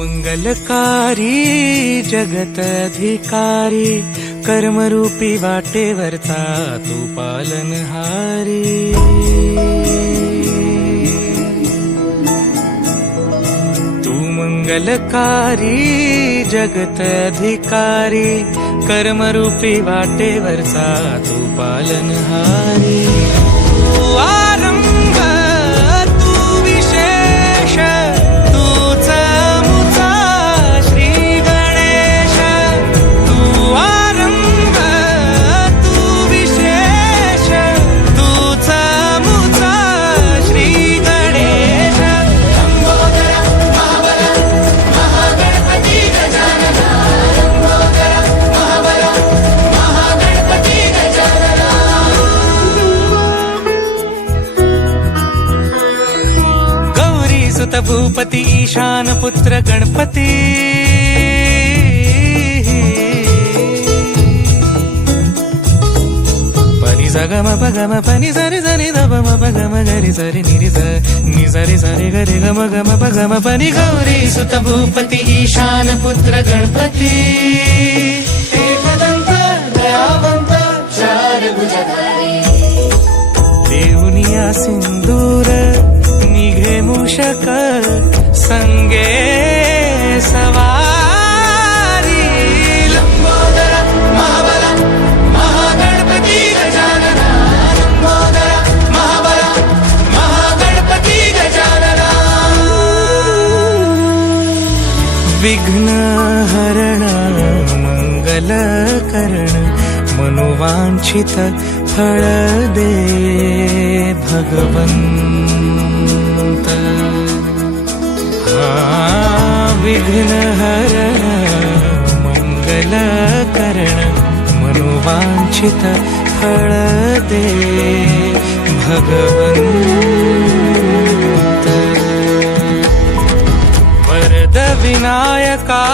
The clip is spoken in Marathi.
मंगलकारी जगत अधिकारी कर्मरूपी वाटेवरचा तू पालनहारी। तू मंगलकारी जगत अधिकारी कर्मरूपी वाटेवरचा तू पालनहारी। तू आरंभ तू विशेष तूच मुचा श्री गणेश। तू आरंभ तू विशेष तूच मुचा श्री गणेश। लंबोदर महाबल महागणपती गजानना। लंबोदर महाबल महागणपती गजानना। गौरी सुत भूपती ईशान पुत्र गणपती। पनी सगम पगम पनी सरि सरि ध म पगम गरि सरि निरि स नि सरि सरि गरि गम गम पगम पनी। गौरी सुत भूपती ईशान पुत्र गणपती। एकदंत दयावंत चार भुजधारी। देऊनिया सिंदूर निघे मूषक संगे सवारी। लंबोदर महाबल महागणपती गजानना। लंबोदर महाबल महागणपती गजानना। विघ्न हरण मंगल करण मनोवांछित फळ दे भगवंत। विघ्न हरण मंगल करण मनोवांछित फळ दे भगवंत। वरद विनायका